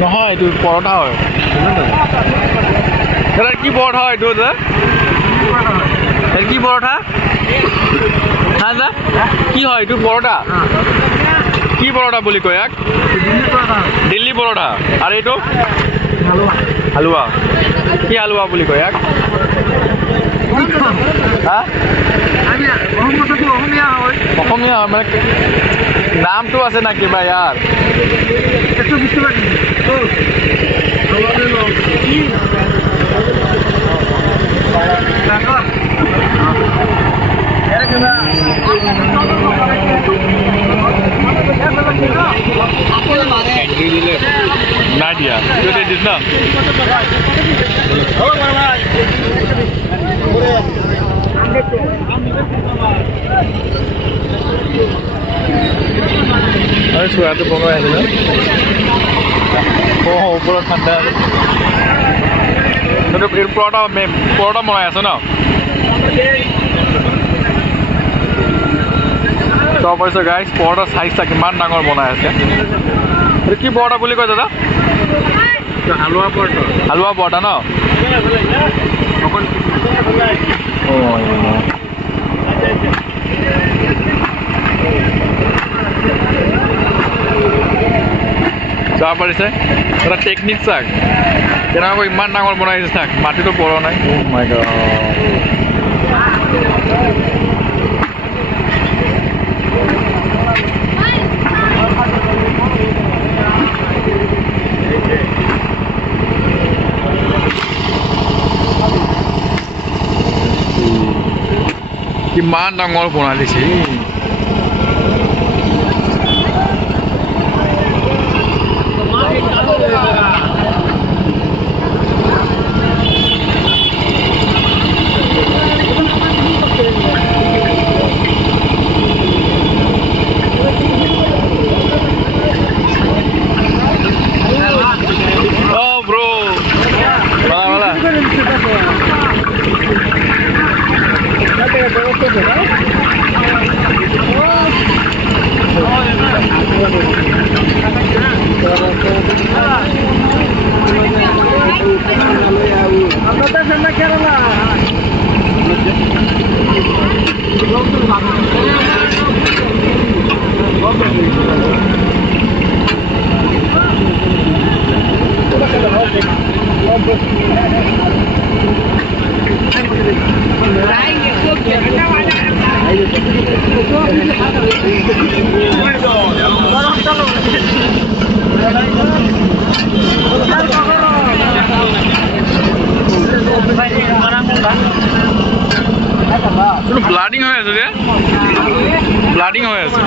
নহয় এইটো পৰঠা হয় এটা কি পৰঠা হয় এইটো কি পৰঠা হা দা কি হয় এইটো পৰঠা কি পৰঠা বুলি কয় ইয়াক দিল্লী পৰঠা আৰু এইটো হালুৱা কি হালুৱা বুলি কয় ইয়াক অসমীয়া হয় মানে নামটো আছে না কিবা ইয়াৰ নাই দিয়া দিছ না চূড়াটো বনাই আছে ওপৰত ঠাণ্ডা আছে পৰঠা বনাই আছে ন তো পাইছে গাইজ পৰঠা চাইজটা কিমান ডাঙৰ বনাই আছে এইটো কি পৰঠা বুলি কয় দাদা হালুৱা পৰঠা ন চাব পাৰিছে এটা টেকনিক চাক কেনেকৈ ইমান ডাঙৰ বনাইছে চাক মাটিটো পৰা নাই মাই গড কিমান ডাঙৰ বনাই দিছে ব্লাডিং হৈ আছে যে ব্লাডিং হৈ আছে